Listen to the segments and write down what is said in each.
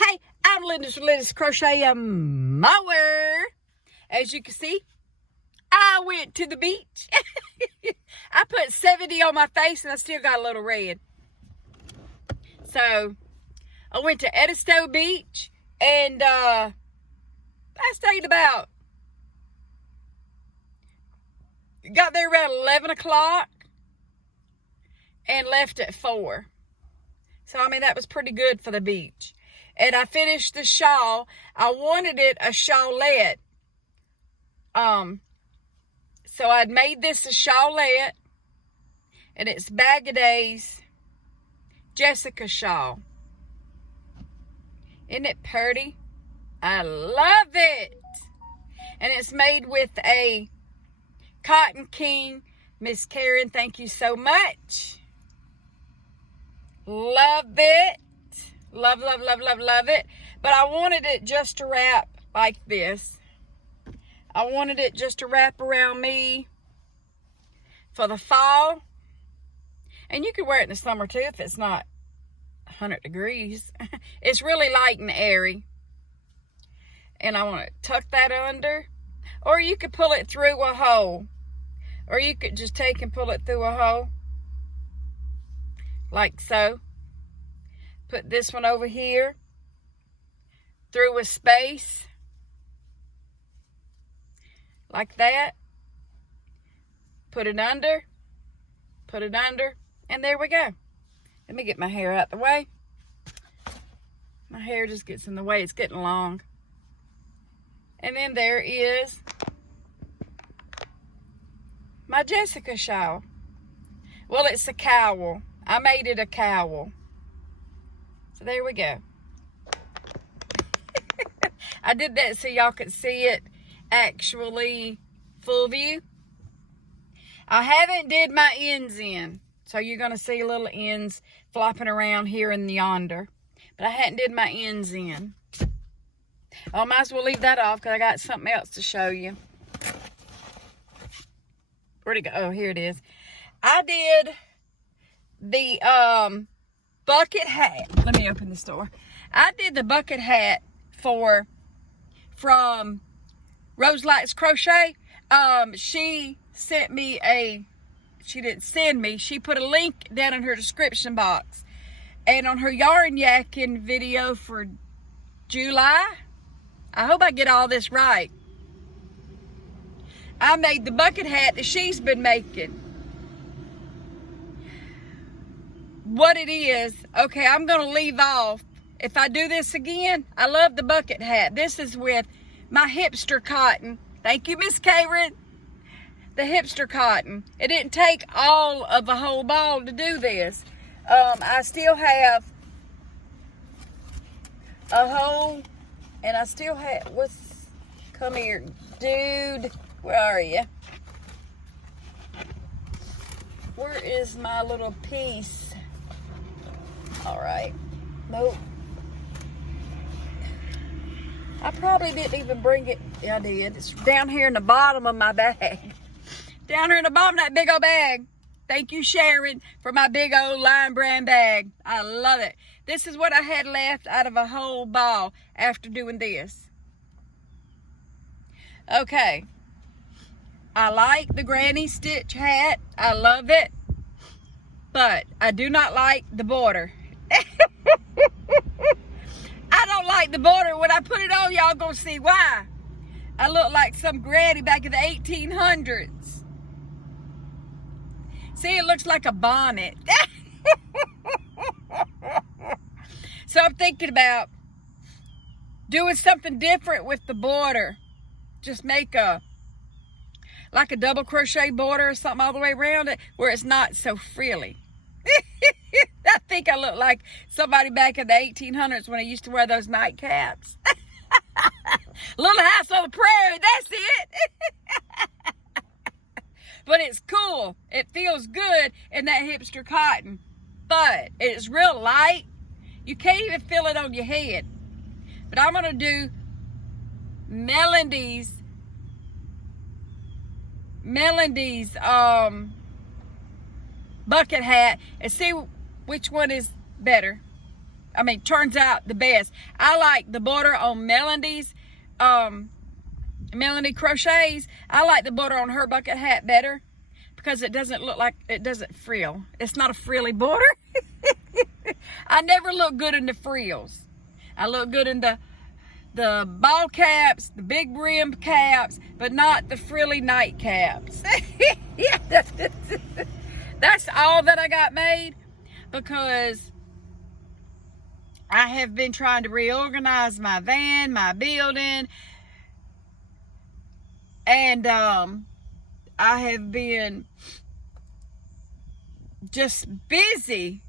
Hey, I'm Linda's Latest Crochet Mower. As you can see, I went to the beach. I put 70 on my face and I still got a little red. So, I went to Edisto Beach and I stayed got there around 11 o'clock and left at 4. So, I mean, that was pretty good for the beach. And I finished the shawl. I wanted it a shawlette. So I'd made this a shawlette. And it's Bagaday's Jessica shawl. Isn't it pretty? I love it. And it's made with a Cotton King. Miss Karen, thank you so much. Love it. Love, love, love, love, love it. But I wanted it just to wrap like this. I wanted it just to wrap around me for the fall. And you can wear it in the summer too if it's not 100 degrees. It's really light and airy. And I want to tuck that under. Or you could pull it through a hole. Or you could just take and pull it through a hole. Like so. Put this one over here through a space like that. Put it under, and there we go. Let me get my hair out the way. My hair just gets in the way. It's getting long. And then there is my Jessica shawl. Well, it's a cowl. I made it a cowl. So there we go. I did that so y'all could see it actually full view. I haven't did my ends in. So you're going to see little ends flopping around here and yonder. But I hadn't did my ends in. I might as well leave that off because I got something else to show you. Where'd it go? Oh, here it is. I did the bucket hat. Let me open this door. I did the bucket hat from Rose Lights Crochet. She sent me she didn't send me, she put a link down in her description box. And on her yarn yakking video for July, I hope I get all this right, I made the bucket hat that she's been making. What it is, okay, I'm going to leave off. If I do this again, I love the bucket hat. This is with my hipster cotton. Thank you, Miss Karen. The hipster cotton. It didn't take all of a whole ball to do this. I still have a hole, and I still have, come here, dude. Where are you? Where is my little piece? All right. Nope. I probably didn't even bring it. Yeah, I did. It's down here in the bottom of my bag. Down here in the bottom of that big old bag. Thank you, Sharon, for my big old Lion Brand bag. I love it. This is what I had left out of a whole ball after doing this. Okay. I like the granny stitch hat. I love it. But I do not like the border. I don't like the border. When I put it on, y'all gonna see why. I look like some granny back in the 1800s. See, it looks like a bonnet. So I'm thinking about doing something different with the border. Just make like a double crochet border or something all the way around it where it's not so frilly. I think I look like somebody back in the 1800s when I used to wear those nightcaps. Little House on the Prairie, that's it. But it's cool. It feels good in that hipster cotton. But it's real light. You can't even feel it on your head. But I'm going to do Melody's bucket hat and see which one is better. turns out the best. I like the border on Melody's, Melody Crochets. I like the border on her bucket hat better because it doesn't look like, it doesn't frill. It's not a frilly border. I never look good in the frills. I look good in the ball caps, the big brim caps, but not the frilly night caps. That's all that I got made because I have been trying to reorganize my van, my building, and I have been just busy.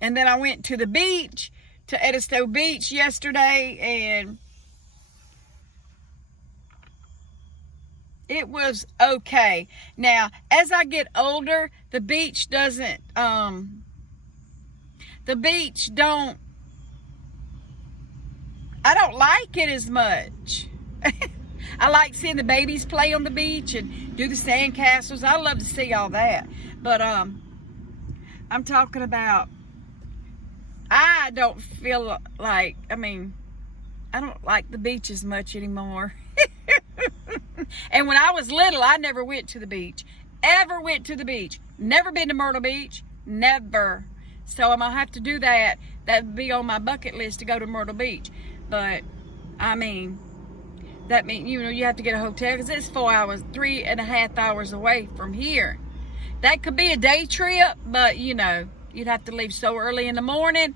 And then I went to the beach, to Edisto Beach yesterday, and it was okay. Now, as I get older, the beach doesn't, I don't like it as much. I like seeing the babies play on the beach and do the sand castles. I love to see all that. But I'm talking about, I don't feel like, I don't like the beach as much anymore. And when I was little, I never went to the beach. Ever went to the beach. Never been to Myrtle Beach. Never. So I'm going to have to do that. That would be on my bucket list to go to Myrtle Beach. But, that means, you have to get a hotel because it's 3.5 hours away from here. That could be a day trip, but, you'd have to leave so early in the morning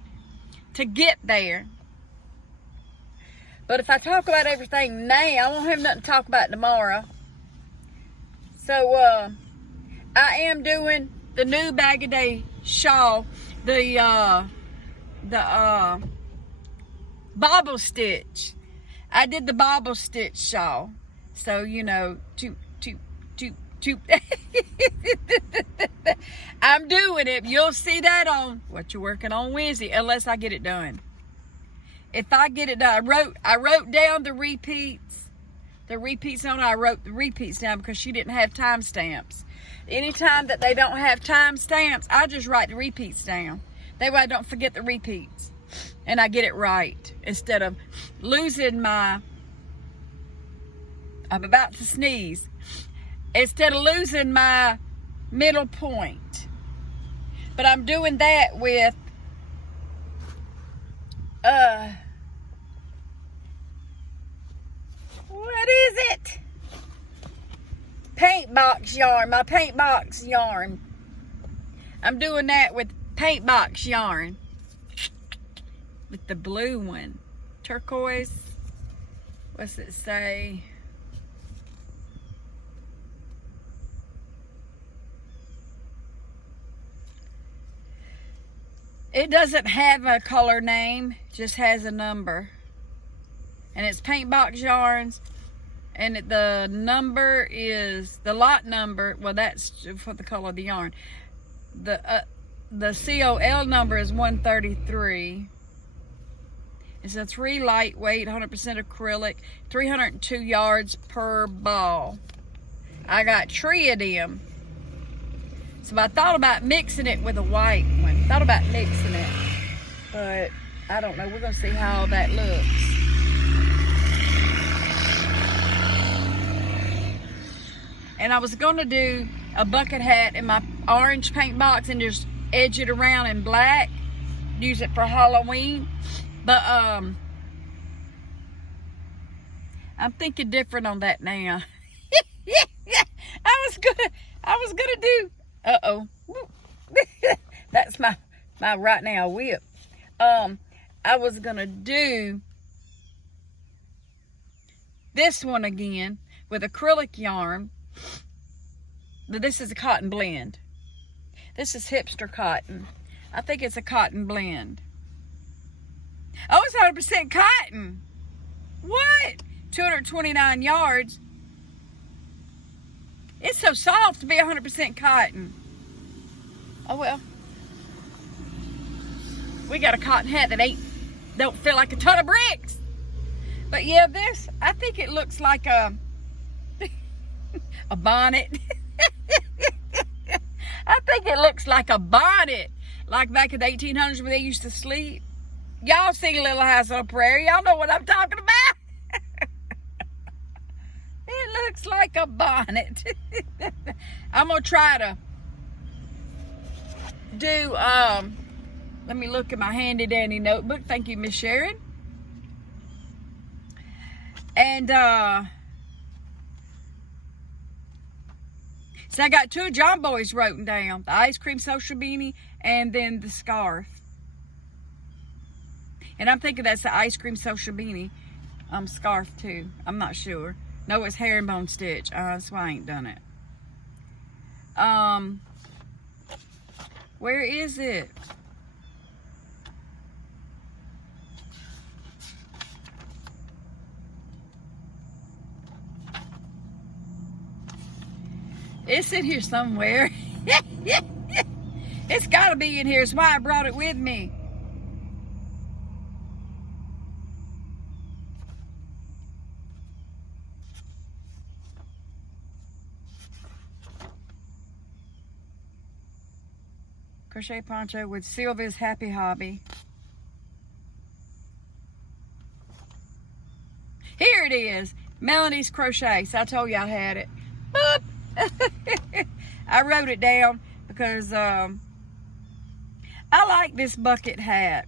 to get there. But if I talk about everything now, I won't have nothing to talk about tomorrow. So, I am doing the new Bag of Day shawl, the bobble stitch. I did the bobble stitch shawl. So, toot. I'm doing it. You'll see that on What You're Working On Wednesday, unless I get it done. If I get it done, I wrote down the repeats. The repeats on it, I wrote the repeats down because she didn't have timestamps. Anytime that they don't have timestamps, I just write the repeats down. That way I don't forget the repeats. And I get it right. Instead of losing I'm about to sneeze. Instead of losing my middle point. But I'm doing that with what is it? Paint box yarn. My paint box yarn. I'm doing that with paint box yarn. With the blue one. Turquoise. What's it say? It doesn't have a color name, just has a number. And it's paint box yarns. And the number is, the lot number, well, that's for the color of the yarn. The COL number is 133. It's a 3 lightweight, 100% acrylic, 302 yards per ball. I got 3 of them. So I thought about mixing it with a white one. Thought about mixing it. But I don't know. We're going to see how that looks. And I was going to do a bucket hat in my orange paint box and just edge it around in black. Use it for Halloween. But I'm thinking different on that now. I was gonna do, that's my right now whip. I was gonna do this one again with acrylic yarn. But this is a cotton blend. This is hipster cotton. I think it's a cotton blend. Oh, it's 100% cotton. What? 229 yards. It's so soft to be 100% cotton. Oh, well. We got a cotton hat that don't feel like a ton of bricks. But yeah, this, I think it looks like a bonnet. I think it looks like a bonnet. like back in the 1800s when they used to sleep. Y'all sing Little House on the Prairie. Y'all know what I'm talking about. It looks like a bonnet. I'm going to try to do, let me look at my handy dandy notebook. Thank you, Miss Sharon. And, so I got 2 John Boys written down. The ice cream social beanie and then the scarf. And I'm thinking that's the ice cream social beanie scarf too. I'm not sure. No, it's herringbone stitch. That's why I ain't done it. Where is it? It's in here somewhere. It's got to be in here. It's why I brought it with me. Crochet poncho with Sylvia's Happy Hobby. Here it is. Melanie's Crochet. So I told you I had it. Boop. I wrote it down because I like this bucket hat.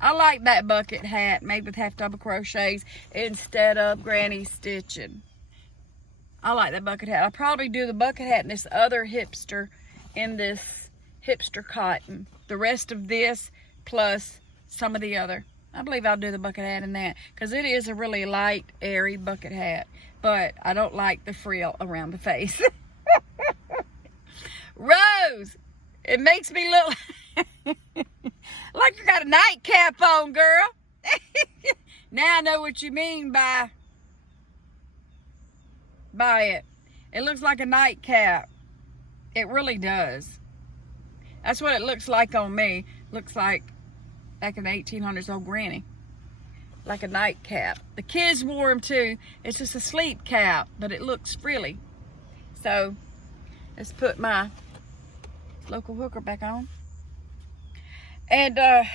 I like that bucket hat made with half double crochets instead of granny stitching. I like that bucket hat. I'll probably do the bucket hat in this other hipster, in this hipster cotton. The rest of this plus some of the other. I believe I'll do the bucket hat in that because it is a really light, airy bucket hat. But I don't like the frill around the face. Rose, it makes me look like you got a nightcap on, girl. Now I know what you mean by it. It looks like a nightcap. It really does. That's what it looks like on me. Looks like back in the 1800s old granny. Like a nightcap. The kids wore them too. It's just a sleep cap, but it looks frilly. So let's put my local hooker back on. And I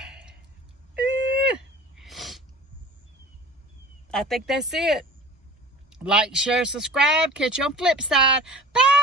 think that's it. Like, share, subscribe. Catch you on the flip side. Bye.